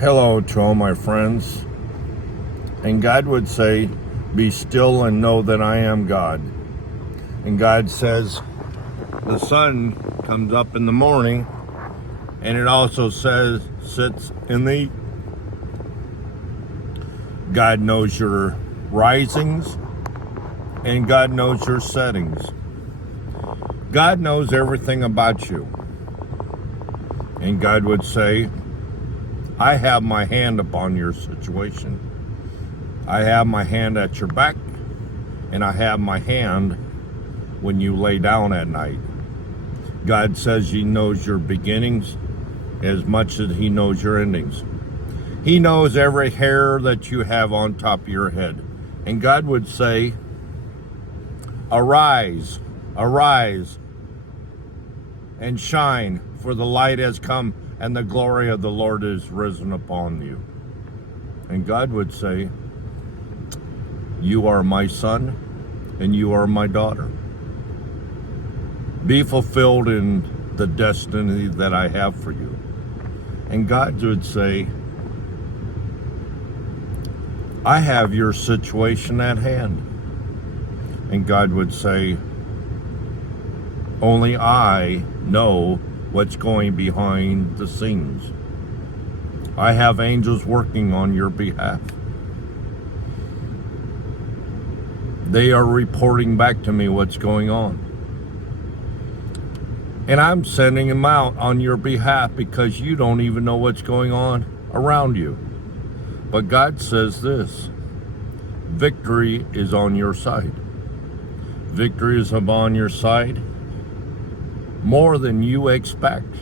Hello to all my friends. And God would say, be still and know that I am God. And God says, the sun comes up in the morning, and it also says, sits in the east. God knows your risings, and God knows your settings. God knows everything about you. And God would say, I have my hand upon your situation. I have my hand at your back, and I have my hand when you lay down at night. God says He knows your beginnings as much as He knows your endings. He knows every hair that you have on top of your head. And God would say, arise, arise, and shine, for the light has come, and the glory of the Lord is risen upon you. And God would say, you are my son, and you are my daughter. Be fulfilled in the destiny that I have for you. And God would say, I have your situation at hand. And God would say, only I know what's going behind the scenes. I have angels working on your behalf. They are reporting back to me what's going on. And I'm sending them out on your behalf because you don't even know what's going on around you. But God says this, victory is on your side. Victory is upon your side more than you expect.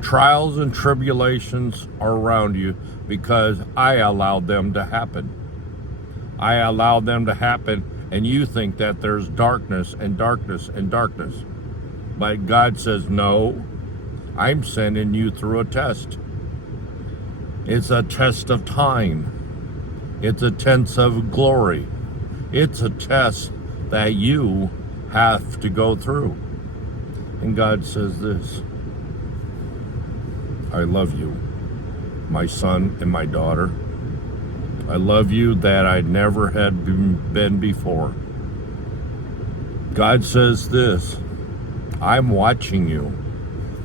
Trials and tribulations are around you because I allowed them to happen. I allowed them to happen, and you think that there's darkness and darkness and darkness. But God says, no, I'm sending you through a test. It's a test of time. It's a test of glory. It's a test that you have to go through. And God says this, I love you, my son and my daughter. I love you that I never had been before. God says this, I'm watching you.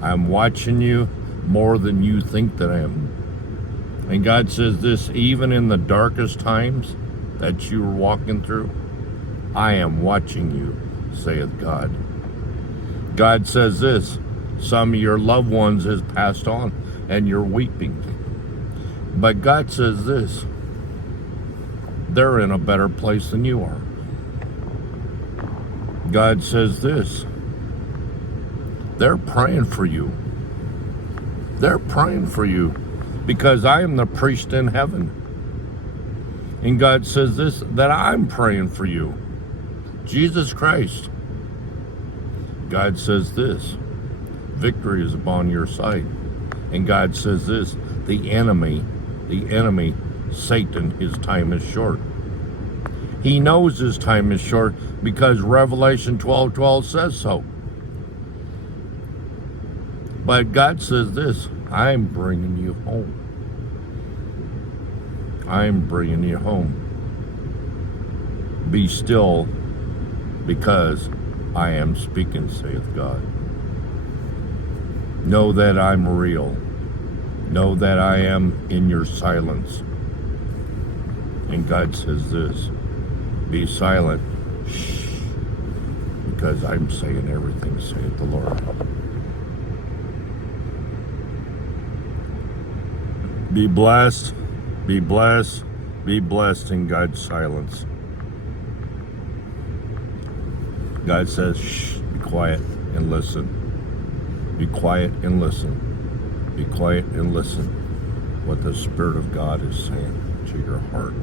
I'm watching you more than you think that I am. And God says this, even in the darkest times that you're walking through, I am watching you, saith God. God says this, some of your loved ones has passed on and you're weeping. But God says this, they're in a better place than you are. God says this, they're praying for you. They're praying for you because I am the priest in heaven. And God says this, that I'm praying for you. Jesus Christ. God says this, victory is upon your side. And God says this, the enemy, Satan, his time is short. He knows his time is short because Revelation 12:12 says so. But God says this, I'm bringing you home. I'm bringing you home. Be still because I am speaking, saith God. Know that I'm real. Know that I am in your silence. And God says this, be silent, shh, because I'm saying everything, saith the Lord. Be blessed, be blessed, be blessed in God's silence. God says, shh, be quiet and listen. Be quiet and listen. Be quiet and listen what the Spirit of God is saying to your heart.